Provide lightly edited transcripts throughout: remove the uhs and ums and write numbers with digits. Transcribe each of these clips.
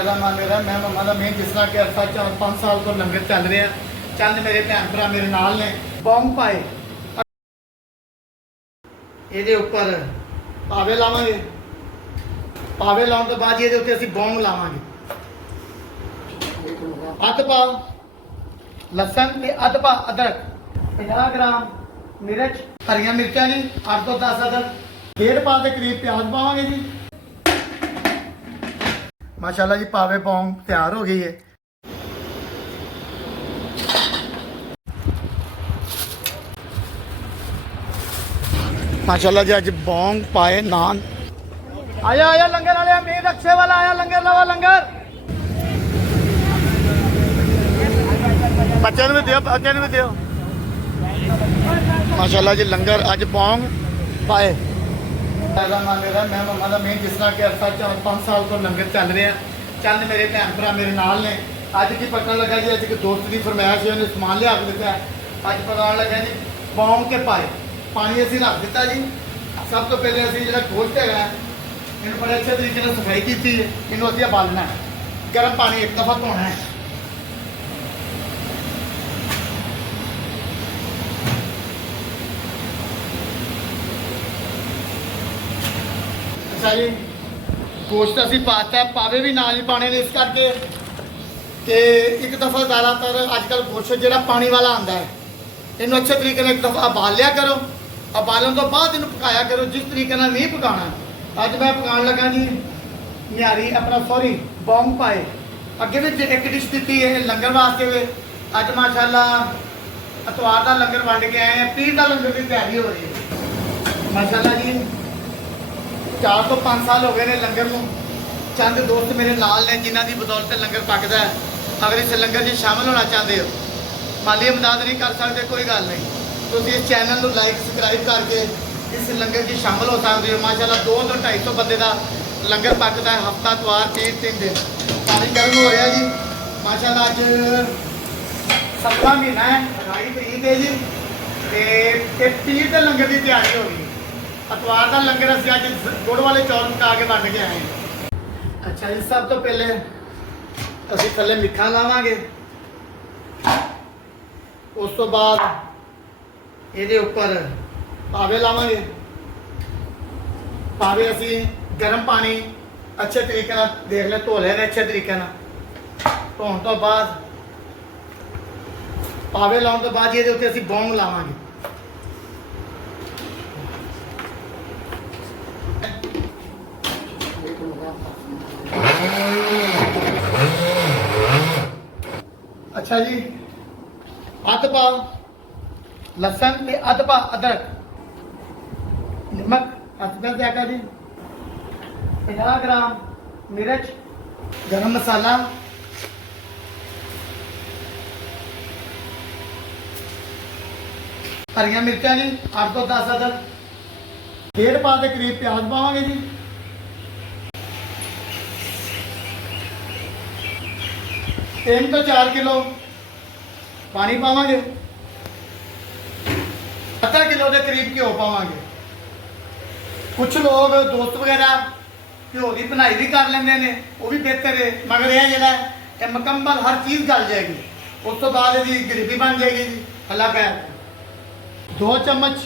फायदा मान रहा मैं मम्मा का मेन जिस तरह कि अरसा 4-5 साल तो लंगर चल रहा चंद मेरे भैन भरा मेरे नाल ने बौंग पाए ये उपर पावे लावे पावे लाने तो बाद ये उत्ते असीं बौंग लावांगे अध पा लसन ते अध पा अदरक 50 ग्राम मिर्च हरियां मिर्चा जी 8 तो 10 अदरक 1.5 पा के करीब प्याज पावांगे जी। माशाल्लाह जी पावे बौंग तैयार हो गई है। माशाल्लाह जी अज बौंग पाए नान आया आया लंगर वाले मेन रक्षे वाला आया लंगर लवा लंगर बच्चे भी दियो बच्चे भी दियो। माशाल्लाह जी लंगर अज बौंग पाए फायदा मान रहा मैं मम्मा का मेन जिस तरह कि अरसा 4-5 साल तो लंगर चल रहा चंद मेरे भैन भरा मेरे नाल ने अज की पता लगा जी अज एक दोस्त की फरमाइश है उन्हें समान लिया के दिता है अज पता लगा जी बौंग के पाए पानी असीं रख दिता जी। सब तो पहले असीं जिहड़ा गोश्त है इन्हूं बड़े अच्छे तरीके से सफाई की थी इन्हूं असीं उबालना है गर्म पानी एक दफ़ा धोना है। अच्छा जी गोश्त असी पाता पावे भी नाल ही पाने ने इस करके कि एक दफ़ा ज़्यादातर अजकल गोश्त जो पानी वाला आता है इन्हूं अच्छे तरीके एक दफ़ा उबाल लिया करो उबालन तो बाद इन्हूं पकाया करो जिस तरीके नहीं पकाना। अज मैं पकाने लगा जी न्यारी अपना सॉरी बौंग पाए अगे भी एक डिश दी है लंगर वास्ते वे अज माशाल्लाह अतवार का लंगर वंड के आए हैं पीर का लंगर की तैयारी हो रही है। माशाल्लाह जी 4 तो 5 साल हो गए ने लंगर को चंद दोस्त मेरे नाल ने जिन्हों की बदौलत लंगर पकता है। अगर इस लंगर में शामिल होना चाहते हो माली इमदाद नहीं कर सकते कोई गल नहीं तो इस चैनल को लाइक सबसक्राइब करके इस लंगर की शामिल हो सकते हो। माशाल्लाह 200 तो 250 बंदे का लंगर पकता है हफ्ता इतवार 3 दिन पानी गर्म हो रहा जी। माशाल्लाह अज 7वां महीना है 28 तरीक है जी ते पीर के लंगर की तैयारी हो रही है। अतवार का लंगर असीं अज गुड़ वाले चौल पका के बन के आए हैं। अच्छा जी सब तो पहले असीं थल्ले मिठा लावांगे उस तो बाद ये ऊपर पावे लावांगे पावे असीं गर्म पानी अच्छे तरीके देख ले धो लेने अच्छे तरीके धोने तो बाद पावे लाने तो बाद ये उत्ते असीं बौंग लावांगे। अच्छा जी अध पा लसन ते अध पा अदरक नमक अदरक जाएगा जी 50 ग्राम मिर्च गरम मसाला हरियां मिर्चा जी 8 तो 10 अदरक 1.5 पा के करीब प्याज पावांगे जी। 3 तो 4 किलो पानी पावांगे 70 किलो के करीब घ्यो पावांगे। कुछ लोग दोस्त वगैरह घ्यो की बनाई भी कर लेंगे ने वो भी बेहतर है मगर यह जो मुकम्मल हर चीज़ गल जाएगी उस तो बाद इसकी ग्रेवी बन जाएगी जी। अल्लाह खैर 2 चम्मच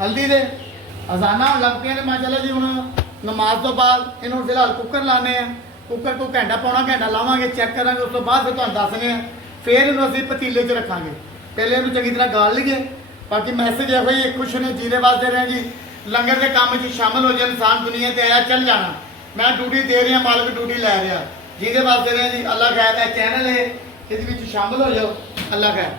हल्दी दे अजाना लग पे माशाल्लाह जी हूँ नमाज तो बाद इन्हों फिलहाल कुकर लाने कुकर को घंटा पौना घंटा लावांगे चेक करांगे उस तो बाद फिर तुहानूं दसने फिर इन्हों असीं पतीले च रखांगे पहले इन्हों चंगी तरह गाल लीए। बाकी मैसेज है भाई खुश ने जीने वास्ते रहे जी लंगर के काम में शामिल हो जाए इंसान दुनिया से आया चल जाना मैं ड्यूटी दे रहा मालिक ड्यूटी लै रहा जीने वास्ते रहे जी। अल्लाह खैर है चैनल है इस शामिल हो जाओ अल्लाह खैर।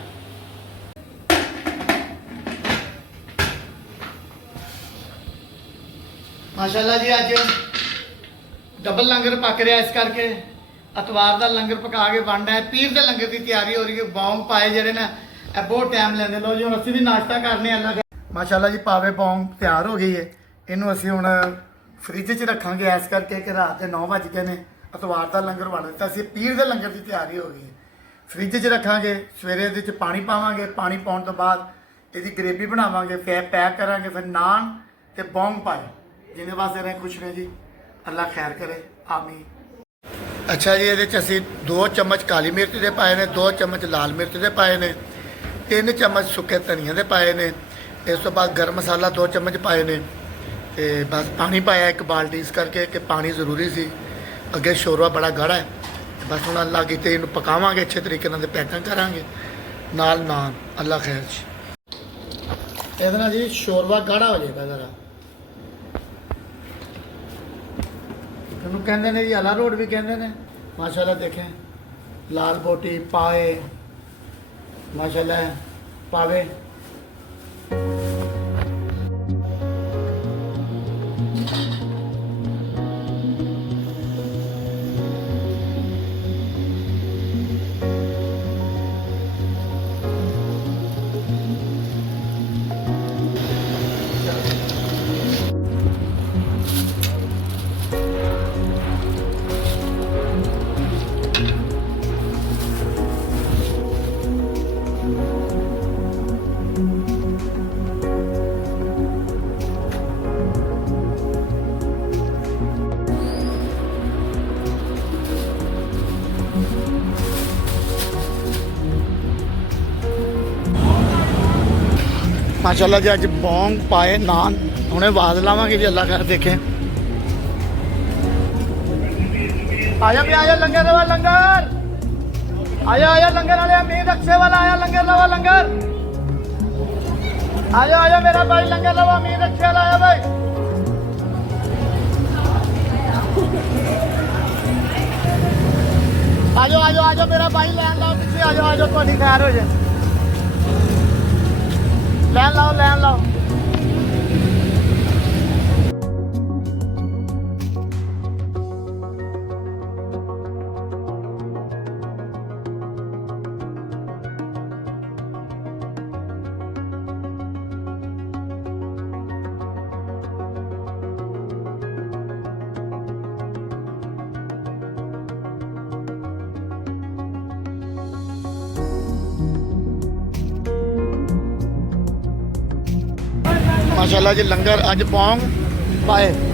माशाल्लाह जी अज डबल लंगर पक रहा इस करके अतवार का लंगर पका के वंड है पीर के लंगर की तैयारी हो रही है। बौंग पाए जड़े ना बहुत टाइम लेंगे लो जी हम असीं भी नाश्ता करने अल्लाह माशाल्लाह जी पावे बौंग तैयार हो गई है इनू असीं हुण फ्रिज च रखांगे इस करके कि रात के 9 बज गए ने अतवार का लंगर बन दिता असीं पीर के लंगर की तैयारी हो गई है फ्रिज च रखांगे सवेरे इहदे च पानी पावांगे पानी पाउण तो बाद इसकी ग्रेवी बनावांगे फिर पैक करांगे फिर नान ते बौंग पाए जिन्हें वास्ते रहे खुश रहे जी अल्लाह खैर करे आमीन। ਅੱਛਾ ਜੀ, ਇਹਦੇ ਚ ਅਸੀਂ 2 ਚਮਚ ਕਾਲੀ ਮਿਰਚ ਦੇ ਪਾਏ ਨੇ, 2 ਚਮਚ ਲਾਲ ਮਿਰਚ ਦੇ ਪਾਏ ਨੇ, 3 ਚਮਚ ਸੁੱਕੇ ਧਨੀਆ ਦੇ ਪਾਏ ਨੇ। ਇਸ ਤੋਂ ਬਾਅਦ ਗਰਮ ਮਸਾਲਾ 2 ਚਮਚ ਪਾਏ ਨੇ ਤੇ ਬਸ ਪਾਣੀ ਪਾਇਆ 1 ਬਾਲਟੀ, ਇਸ ਕਰਕੇ ਕਿ ਪਾਣੀ ਜ਼ਰੂਰੀ ਸੀ। ਅੱਗੇ ਸ਼ੋਰਬਾ ਬੜਾ ਗਾੜਾ ਹੈ, ਬਸ ਹੁਣ ਅੱਲਾ ਕੀਤੇ ਇਹਨੂੰ ਪਕਾਵਾਂਗੇ ਅੱਛੇ ਤਰੀਕੇ ਨਾਲ ਤੇ ਪੈਕਿੰਗ ਕਰਾਂਗੇ ਨਾਲ ਨਾਨ। ਅੱਲਾ ਖੈਰ ਜੀ। ਇਹਦੇ ਨਾਲ ਜੀ ਸ਼ੋਰਬਾ ਗਾੜਾ ਹੋ ਜਾਏਗਾ ਜ਼ਰਾ। ਇਹਨੂੰ ਕਹਿੰਦੇ ਨੇ ਜੀ ਅਲਾ ਰੋਡ ਵੀ ਕਹਿੰਦੇ ਨੇ। ਮਾਸ਼ਾਅੱਲਾ देखें, लाल बोटी पाए माशाल्लाह पावे। माशाल्लाह जी अज बौंग पाए नान हुणे आवाज लावांगे जी। अल्लाह खैर देखे। आजा भी आजा लंगर लवा लंगर, आजा आजा लंगर वाले अमीर अक्षय वाला आया लंगर लवा लंगर, आजा आजा मेरा भाई लंगर लवा अमीर अक्षय वाला आया भाई। आजो आजो आजो मेरा भाई लैन लाओ पीछे, आजो आजो थोड़ी खैर हो जाए। लैन लाओ लैन लाओ। माशाल्लाह जी लंगर अज पौंग पाए।